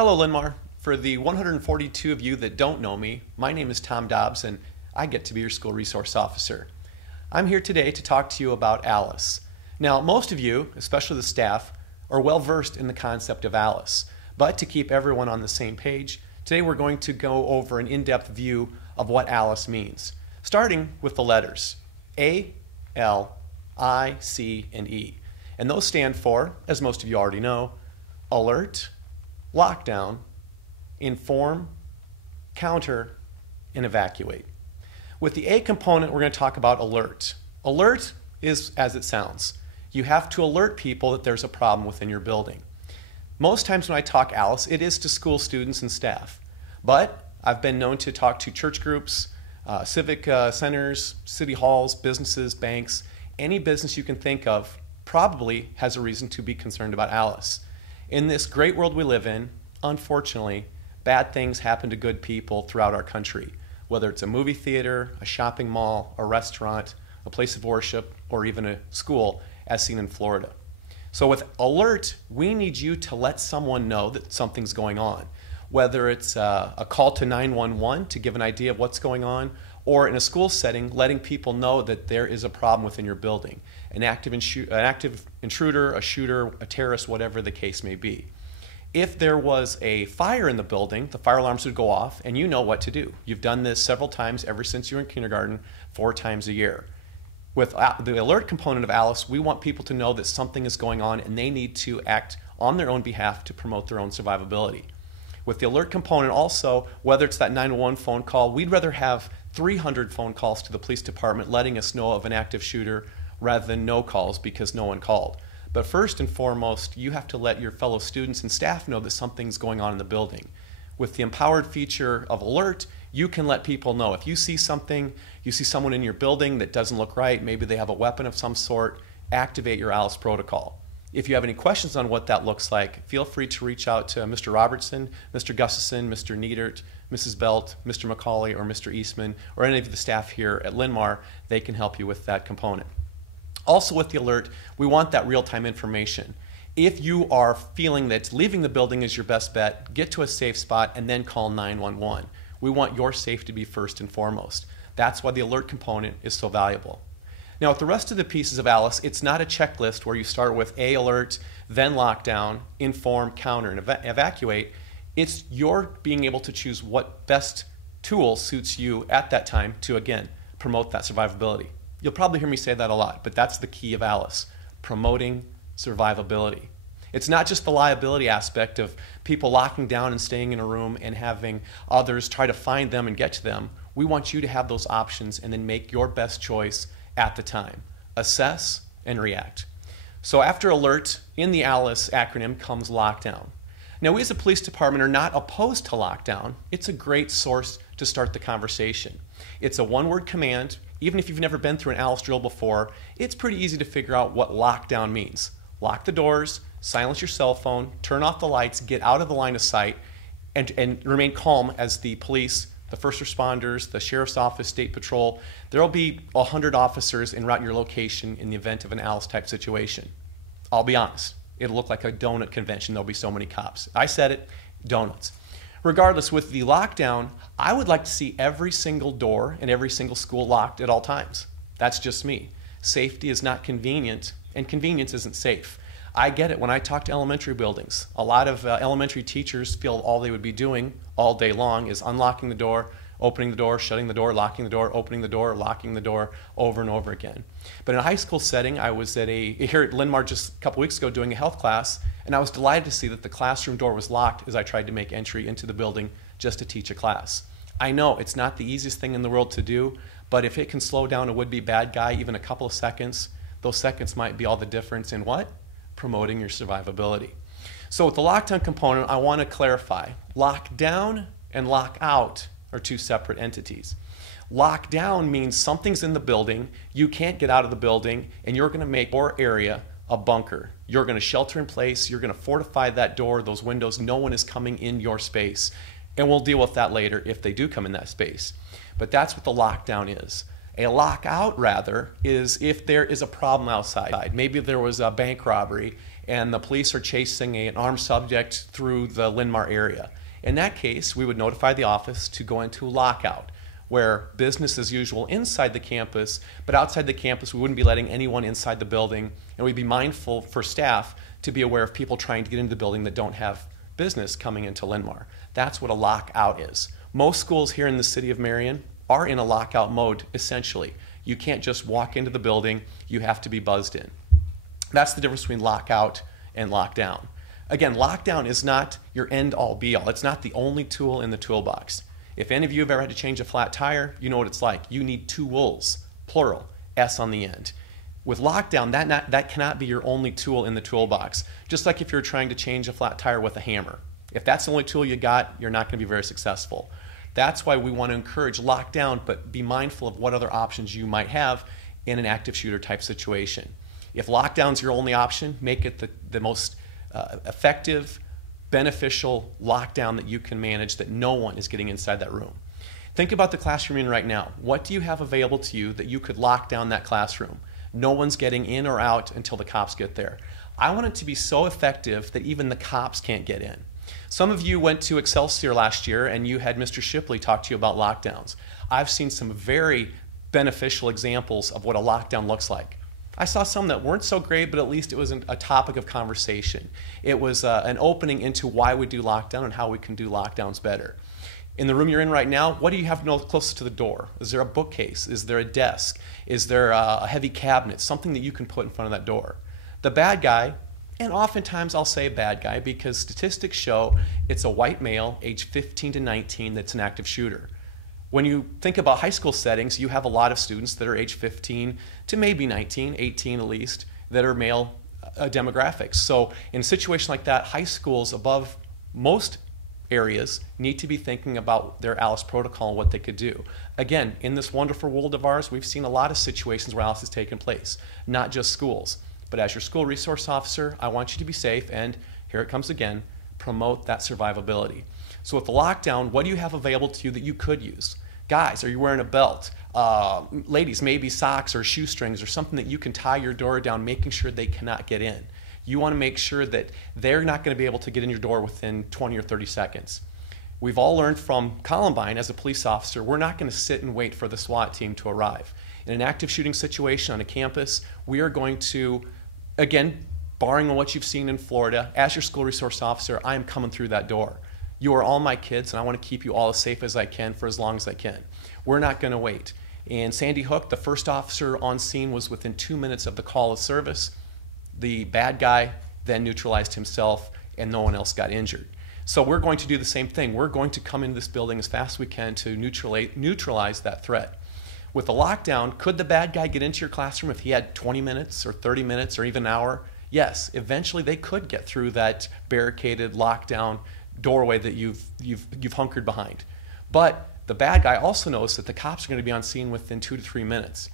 Hello, Linn-Mar. For the 142 of you that don't know me, my name is Tom Dobbs and I get to be your school resource officer. I'm here today to talk to you about ALICE. Now, most of you, especially the staff, are well versed in the concept of ALICE, but to keep everyone on the same page, today we're going to go over an in-depth view of what ALICE means, starting with the letters A, L, I, C, and E. And those stand for, as most of you already know, alert, lockdown, inform, counter, and evacuate. With the A component, we're going to talk about alert. Alert is as it sounds. You have to alert people that there's a problem within your building. Most times when I talk ALICE, it is to school students and staff. But I've been known to talk to church groups, civic centers, city halls, businesses, banks. Any business you can think of probably has a reason to be concerned about ALICE. In this great world we live in, unfortunately, bad things happen to good people throughout our country, whether it's a movie theater, a shopping mall, a restaurant, a place of worship, or even a school, as seen in Florida. So with alert, we need you to let someone know that something's going on, whether it's a call to 911 to give an idea of what's going on, or in a school setting, letting people know that there is a problem within your building, an active intruder, a shooter, a terrorist, whatever the case may be. If there was a fire in the building, the fire alarms would go off and you know what to do. You've done this several times ever since you were in kindergarten, 4 times a year. With the alert component of ALICE, we want people to know that something is going on and they need to act on their own behalf to promote their own survivability. With the alert component also, whether it's that 911 phone call, we'd rather have 300 phone calls to the police department letting us know of an active shooter rather than no calls because no one called. But first and foremost, you have to let your fellow students and staff know that something's going on in the building. With the empowered feature of alert, you can let people know. If you see something, you see someone in your building that doesn't look right, maybe they have a weapon of some sort, activate your ALICE protocol. If you have any questions on what that looks like, feel free to reach out to Mr. Robertson, Mr. Gustafson, Mr. Niedert, Mrs. Belt, Mr. McCauley, or Mr. Eastman, or any of the staff here at Linn-Mar. They can help you with that component. Also with the alert, we want that real-time information. If you are feeling that leaving the building is your best bet, get to a safe spot and then call 911. We want your safety to be first and foremost. That's why the alert component is so valuable. Now with the rest of the pieces of ALICE, it's not a checklist where you start with A, alert, then lockdown, inform, counter, and evacuate. It's your being able to choose what best tool suits you at that time to, again, promote that survivability. You'll probably hear me say that a lot, but that's the key of ALICE, promoting survivability. It's not just the liability aspect of people locking down and staying in a room and having others try to find them and get to them. We want you to have those options and then make your best choice at the time. Assess and react. So after alert, in the ALICE acronym comes lockdown. Now we as a police department are not opposed to lockdown. It's a great source to start the conversation. It's a one-word command. Even if you've never been through an ALICE drill before, it's pretty easy to figure out what lockdown means. Lock the doors, silence your cell phone, turn off the lights, get out of the line of sight, and remain calm as the police, the first responders, the sheriff's office, state patrol, there will be 100 officers en route your location in the event of an ALICE type situation. I'll be honest, it'll look like a donut convention, there'll be so many cops. I said it, donuts. Regardless, with the lockdown, I would like to see every single door and every single school locked at all times. That's just me. Safety is not convenient, and convenience isn't safe. I get it when I talk to elementary buildings. A lot of elementary teachers feel all they would be doing all day long is unlocking the door, opening the door, shutting the door, locking the door, opening the door, locking the door over and over again. But in a high school setting, I was here at Linn-Mar just a couple weeks ago doing a health class, and I was delighted to see that the classroom door was locked as I tried to make entry into the building just to teach a class. I know it's not the easiest thing in the world to do, but if it can slow down a would-be bad guy even a couple of seconds, those seconds might be all the difference in what? Promoting your survivability. So with the lockdown component, I want to clarify. Lockdown and lockout are two separate entities. Lockdown means something's in the building, you can't get out of the building, and you're going to make your area a bunker. You're going to shelter in place, you're going to fortify that door, those windows, no one is coming in your space. And we'll deal with that later if they do come in that space. But that's what the lockdown is. A lockout, rather, is if there is a problem outside. Maybe there was a bank robbery and the police are chasing an armed subject through the Linn-Mar area. In that case, we would notify the office to go into lockout, where business as usual inside the campus, but outside the campus we wouldn't be letting anyone inside the building, and we'd be mindful for staff to be aware of people trying to get into the building that don't have business coming into Linn-Mar. That's what a lockout is. Most schools here in the city of Marion are in a lockout mode, essentially. You can't just walk into the building, you have to be buzzed in. That's the difference between lockout and lockdown. Again, lockdown is not your end-all be-all. It's not the only tool in the toolbox. If any of you have ever had to change a flat tire, you know what it's like. You need tools, plural, S on the end. With lockdown, that cannot be your only tool in the toolbox. Just like if you're trying to change a flat tire with a hammer. If that's the only tool you got, you're not going to be very successful. That's why we want to encourage lockdown, but be mindful of what other options you might have in an active shooter type situation. If lockdown's your only option, make it the most effective, beneficial lockdown that you can manage, that no one is getting inside that room. Think about the classroom you're in right now. What do you have available to you that you could lock down that classroom? No one's getting in or out until the cops get there. I want it to be so effective that even the cops can't get in. Some of you went to Excelsior last year and you had Mr. Shipley talk to you about lockdowns. I've seen some very beneficial examples of what a lockdown looks like. I saw some that weren't so great, but at least it was a topic of conversation. It was an opening into why we do lockdown and how we can do lockdowns better. In the room you're in right now, what do you have closest to the door? Is there a bookcase? Is there a desk? Is there a heavy cabinet? Something that you can put in front of that door. The bad guy, and oftentimes I'll say bad guy because statistics show it's a white male, age 15 to 19, that's an active shooter. When you think about high school settings, you have a lot of students that are age 15 to maybe 19, 18 at least, that are male demographics. So in a situation like that, high schools above most areas need to be thinking about their ALICE protocol and what they could do. Again, in this wonderful world of ours, we've seen a lot of situations where ALICE has taken place, not just schools. But as your school resource officer, I want you to be safe, and here it comes again, promote that survivability. So with the lockdown, what do you have available to you that you could use? Guys, are you wearing a belt? Ladies, maybe socks or shoestrings or something that you can tie your door down, making sure they cannot get in. You want to make sure that they're not going to be able to get in your door within 20 or 30 seconds. We've all learned from Columbine as a police officer, we're not going to sit and wait for the SWAT team to arrive. In an active shooting situation on a campus, we are going to, again, barring what you've seen in Florida, as your school resource officer, I am coming through that door. You are all my kids, and I want to keep you all as safe as I can for as long as I can. We're not going to wait. In Sandy Hook, the first officer on scene was within 2 minutes of the call of service. The bad guy then neutralized himself, and no one else got injured. So we're going to do the same thing. We're going to come into this building as fast as we can to neutralize that threat. With the lockdown, could the bad guy get into your classroom if he had 20 minutes or 30 minutes or even an hour? Yes, eventually they could get through that barricaded lockdown doorway that you've hunkered behind. But the bad guy also knows that the cops are going to be on scene within 2 to 3 minutes.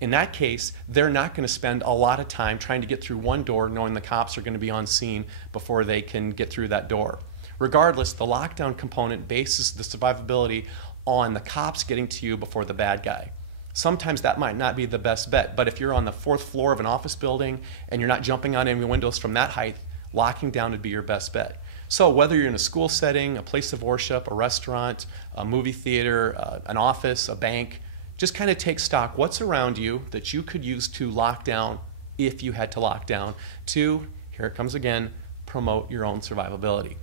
In that case, they're not going to spend a lot of time trying to get through one door knowing the cops are going to be on scene before they can get through that door. Regardless, the lockdown component bases the survivability on the cops getting to you before the bad guy. Sometimes that might not be the best bet, but if you're on the 4th floor of an office building and you're not jumping on any windows from that height, locking down would be your best bet. So whether you're in a school setting, a place of worship, a restaurant, a movie theater, an office, a bank, just kind of take stock. What's around you that you could use to lock down if you had to lock down to, here it comes again, promote your own survivability.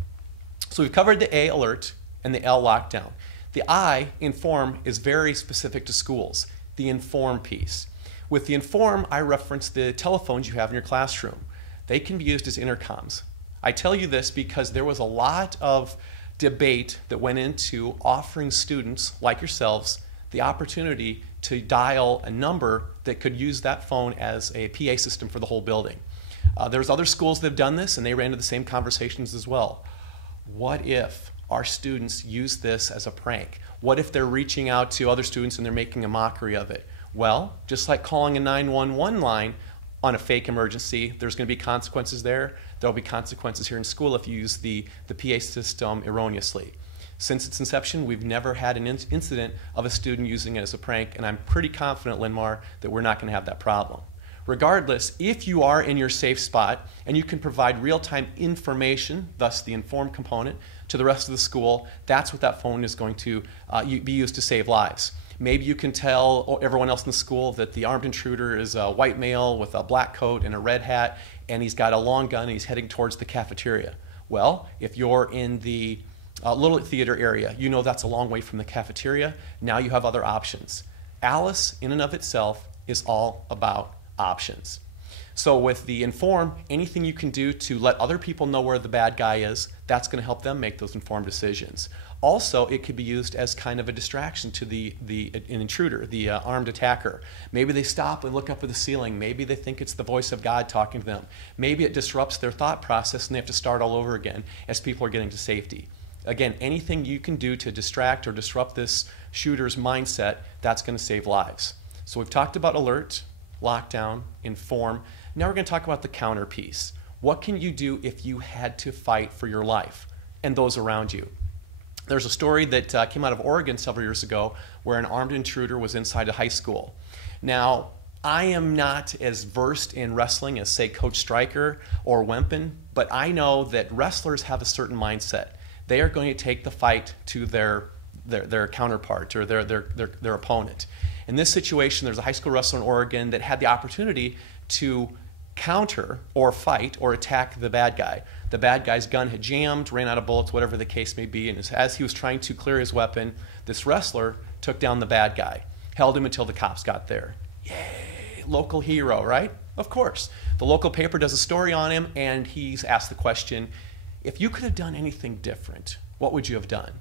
So we've covered the A, alert, and the L, lockdown. The I, inform, is very specific to schools, the inform piece. With the inform, I reference the telephones you have in your classroom. They can be used as intercoms. I tell you this because there was a lot of debate that went into offering students like yourselves the opportunity to dial a number that could use that phone as a PA system for the whole building. There's other schools that have done this and they ran into the same conversations as well. What if our students use this as a prank? What if they're reaching out to other students and they're making a mockery of it? Well, just like calling a 911 line on a fake emergency, there's going to be consequences there. There'll be consequences here in school if you use the PA system erroneously. Since its inception, we've never had an incident of a student using it as a prank, and I'm pretty confident, Linn-Mar, that we're not going to have that problem. Regardless, if you are in your safe spot and you can provide real-time information, thus the informed component, to the rest of the school, that's what that phone is going to be used to save lives. Maybe you can tell everyone else in the school that the armed intruder is a white male with a black coat and a red hat, and he's got a long gun and he's heading towards the cafeteria. Well, if you're in the Little Theater area, you know that's a long way from the cafeteria. Now you have other options. Alice, in and of itself, is all about options. So with the inform, anything you can do to let other people know where the bad guy is, that's going to help them make those informed decisions. Also, it could be used as kind of a distraction to an intruder, the armed attacker. Maybe they stop and look up at the ceiling. Maybe they think it's the voice of God talking to them. Maybe it disrupts their thought process and they have to start all over again as people are getting to safety. Again, anything you can do to distract or disrupt this shooter's mindset, that's going to save lives. So we've talked about alert, lockdown, inform. Now we're going to talk about the counter piece. What can you do if you had to fight for your life and those around you? There's a story that came out of Oregon several years ago where an armed intruder was inside a high school. Now, I am not as versed in wrestling as, say, Coach Stryker or Wempen, but I know that wrestlers have a certain mindset. They are going to take the fight to their counterpart or their opponent. In this situation, there's a high school wrestler in Oregon that had the opportunity to counter or fight or attack the bad guy. The bad guy's gun had jammed, ran out of bullets, whatever the case may be, and as he was trying to clear his weapon, this wrestler took down the bad guy, held him until the cops got there. Yay, local hero, right? Of course. The local paper does a story on him, and he's asked the question, if you could have done anything different, what would you have done?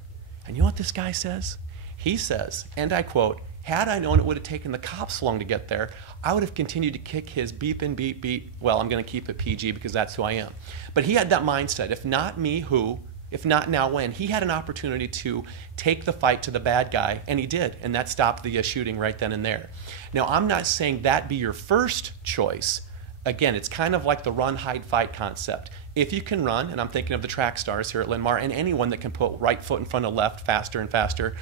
And you know what this guy says? He says, and I quote, had I known it would have taken the cops so long to get there, I would have continued to kick his beep and beep beep. Well, I'm going to keep it PG because that's who I am. But he had that mindset, if not me, who? If not now, when? He had an opportunity to take the fight to the bad guy, and he did, and that stopped the shooting right then and there. Now, I'm not saying that be your first choice. Again, it's kind of like the run, hide, fight concept. If you can run, and I'm thinking of the track stars here at Linn-Mar, and anyone that can put right foot in front of left faster and faster,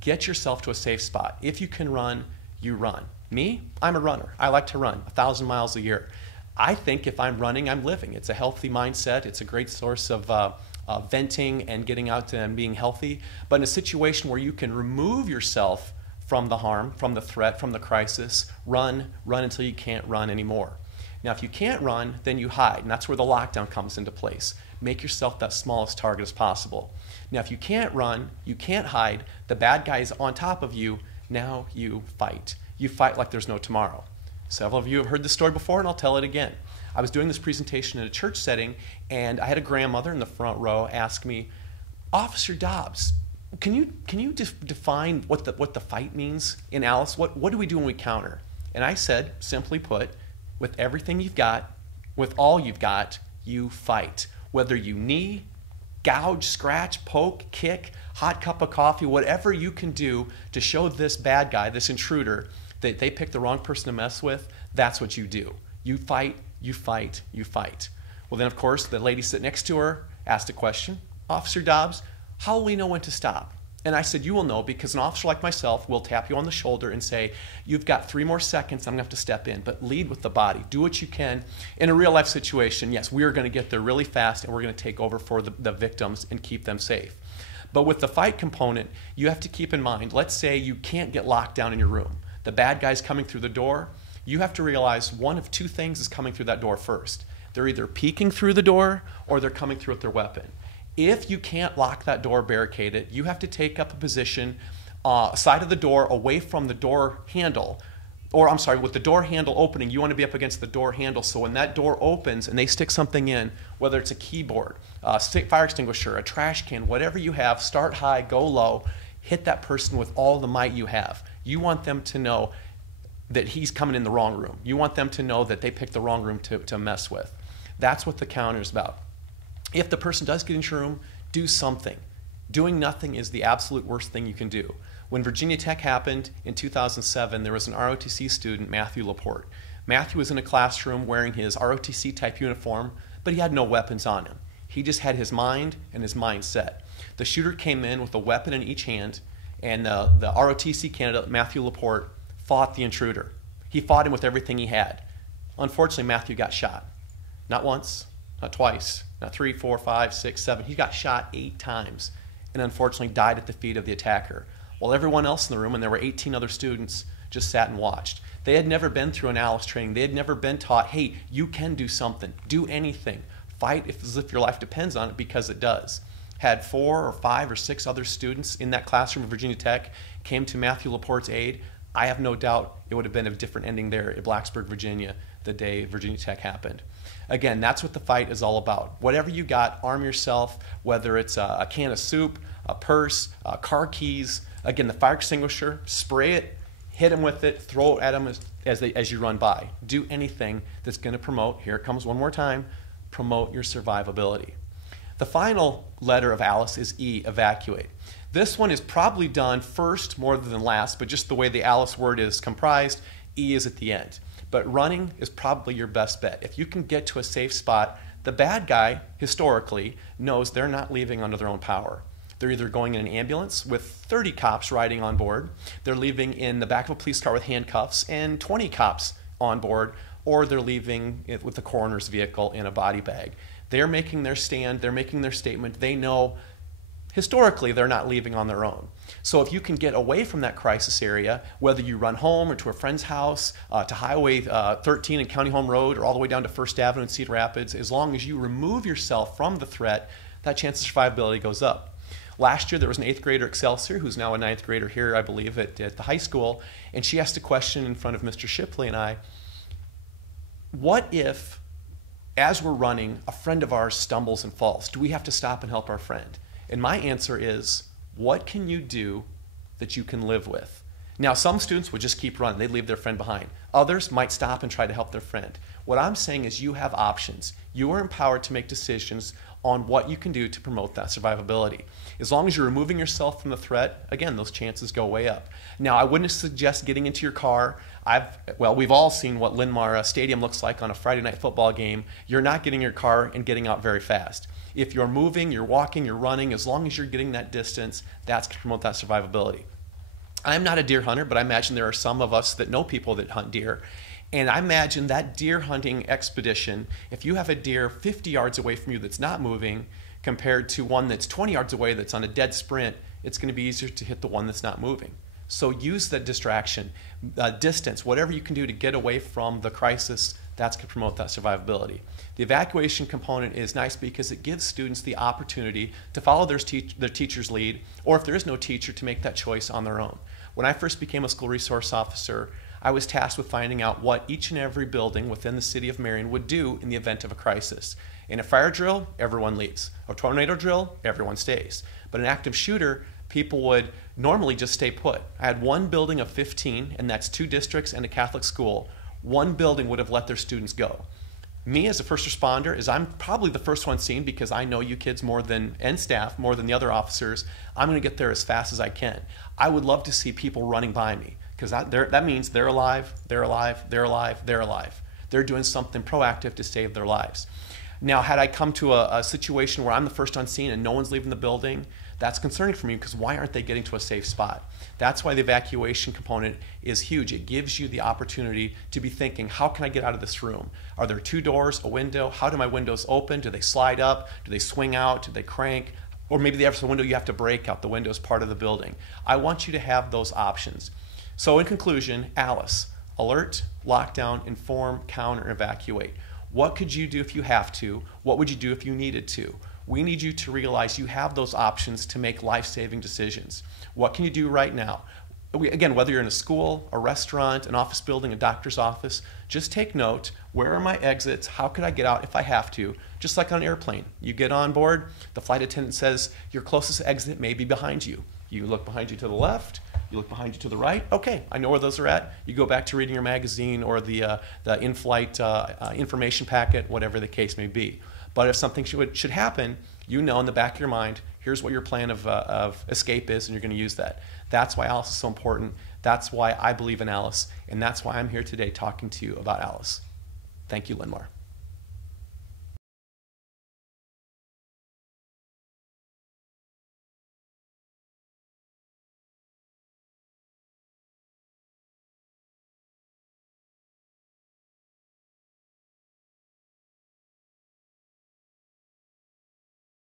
get yourself to a safe spot. If you can run, you run. Me, I'm a runner. I like to run 1,000 miles a year. I think if I'm running, I'm living. It's a healthy mindset. It's a great source of venting and getting out and being healthy. But in a situation where you can remove yourself from the harm, from the threat, from the crisis, run until you can't run anymore. Now, if you can't run, then you hide, and that's where the lockdown comes into place. Make yourself that smallest target as possible. Now, if you can't run, you can't hide, the bad guy is on top of you, now you fight. You fight like there's no tomorrow. Several of you have heard this story before, and I'll tell it again. I was doing this presentation in a church setting, and I had a grandmother in the front row ask me, Officer Dobbs, can you define what the fight means in Alice? What do we do when we counter? And I said, simply put, with everything you've got, with all you've got, you fight. Whether you knee, gouge, scratch, poke, kick, hot cup of coffee, whatever you can do to show this bad guy, this intruder, that they picked the wrong person to mess with, that's what you do. You fight, you fight, you fight. Well, then, of course, the lady sitting next to her asked a question. Officer Dobbs, how will we know when to stop? And I said, you will know because an officer like myself will tap you on the shoulder and say, you've got 3 more seconds, I'm going to have to step in. But lead with the body. Do what you can. In a real life situation, yes, we are going to get there really fast and we're going to take over for the victims and keep them safe. But with the fight component, you have to keep in mind, let's say you can't get locked down in your room. The bad guy's coming through the door. You have to realize one of 2 things is coming through that door first. They're either peeking through the door or they're coming through with their weapon. If you can't lock that door, barricade it, you have to take up a position side of the door away from the door handle. Or I'm sorry, with the door handle opening, you want to be up against the door handle. So when that door opens and they stick something in, whether it's a keyboard, fire extinguisher, a trash can, whatever you have, start high, go low, hit that person with all the might you have. You want them to know that he's coming in the wrong room. You want them to know that they picked the wrong room to mess with. That's what the counter is about. If the person does get into your room, do something. Doing nothing is the absolute worst thing you can do. When Virginia Tech happened in 2007, there was an ROTC student, Matthew Laporte. Matthew was in a classroom wearing his ROTC type uniform, but he had no weapons on him. He just had his mind and his mindset. The shooter came in with a weapon in each hand, and the ROTC candidate, Matthew Laporte, fought the intruder. He fought him with everything he had. Unfortunately, Matthew got shot. Not once, not twice, not 3, 4, 5, 6, 7. He got shot 8 times and unfortunately died at the feet of the attacker, while everyone else in the room, and there were 18 other students, just sat and watched. They had never been through an Alice training. They had never been taught, hey, you can do something, do anything, fight as if your life depends on it, because it does. Had 4 or 5 or 6 other students in that classroom at Virginia Tech came to Matthew Laporte's aid, I have no doubt it would have been a different ending there at Blacksburg, Virginia, the day Virginia Tech happened. Again, that's what the fight is all about. Whatever you got, arm yourself, whether it's a can of soup, a purse, car keys. Again, the fire extinguisher, spray it, hit them with it, throw it at them as you run by. Do anything that's going to promote, here it comes one more time, promote your survivability. The final letter of Alice is E, evacuate. This one is probably done first more than last, but just the way the Alice word is comprised, E is at the end. But running is probably your best bet. If you can get to a safe spot, the bad guy, historically, knows they're not leaving under their own power. They're either going in an ambulance with 30 cops riding on board, they're leaving in the back of a police car with handcuffs and 20 cops on board, or they're leaving with the coroner's vehicle in a body bag. They're making their stand, they're making their statement. They know historically they're not leaving on their own. So if you can get away from that crisis area, whether you run home or to a friend's house, to Highway 13 and County Home Road, or all the way down to First Avenue in Cedar Rapids, as long as you remove yourself from the threat, that chance of survivability goes up. Last year there was an 8th grader, Excelsior, who's now a 9th grader here, I believe, at the high school, and she asked a question in front of Mr. Shipley and I, what if, as we're running, a friend of ours stumbles and falls? Do we have to stop and help our friend? And my answer is, what can you do that you can live with? Now, some students would just keep running. They'd leave their friend behind. Others might stop and try to help their friend. What I'm saying is you have options. You are empowered to make decisions on what you can do to promote that survivability. As long as you're removing yourself from the threat, again, those chances go way up. Now, I wouldn't suggest getting into your car. We've all seen what Linn-Mar Stadium looks like on a Friday night football game. You're not getting in your car and getting out very fast. If you're moving, you're walking, you're running, as long as you're getting that distance, that's going to promote that survivability. I'm not a deer hunter, but I imagine there are some of us that know people that hunt deer. And I imagine that deer hunting expedition, if you have a deer 50 yards away from you that's not moving, compared to one that's 20 yards away that's on a dead sprint, it's going to be easier to hit the one that's not moving. So use that distraction, distance, whatever you can do to get away from the crisis, that's going to promote that survivability. The evacuation component is nice because it gives students the opportunity to follow their teacher's lead, or if there is no teacher, to make that choice on their own. When I first became a school resource officer, I was tasked with finding out what each and every building within the city of Marion would do in the event of a crisis. In a fire drill, everyone leaves. A tornado drill, everyone stays. But an active shooter, people would normally just stay put. I had one building of 15, and that's 2 districts and a Catholic school. One building would have let their students go. Me as a first responder, is I'm probably the first one seen because I know you kids more than, and staff, more than the other officers. I'm going to get there as fast as I can. I would love to see people running by me because that means they're alive, they're alive, they're alive, they're alive. They're doing something proactive to save their lives. Now, had I come to a situation where I'm the first on scene and no one's leaving the building, that's concerning for me because why aren't they getting to a safe spot? That's why the evacuation component is huge. It gives you the opportunity to be thinking, how can I get out of this room? Are there 2 doors, a window? How do my windows open? Do they slide up? Do they swing out? Do they crank? Or maybe they have a window you have to break out. The window is part of the building. I want you to have those options. So in conclusion, Alice, alert, lockdown, inform, counter, evacuate. What could you do if you have to? What would you do if you needed to? We need you to realize you have those options to make life-saving decisions. What can you do right now? Again, whether you're in a school, a restaurant, an office building, a doctor's office, just take note. Where are my exits? How could I get out if I have to? Just like on an airplane. You get on board, the flight attendant says your closest exit may be behind you. You look behind you to the left, you look behind you to the right. Okay, I know where those are at. You go back to reading your magazine or the in-flight information packet, whatever the case may be. But if something should happen, you know in the back of your mind, here's what your plan of escape is, and you're going to use that. That's why Alice is so important. That's why I believe in Alice, and that's why I'm here today talking to you about Alice. Thank you, Linn-Mar.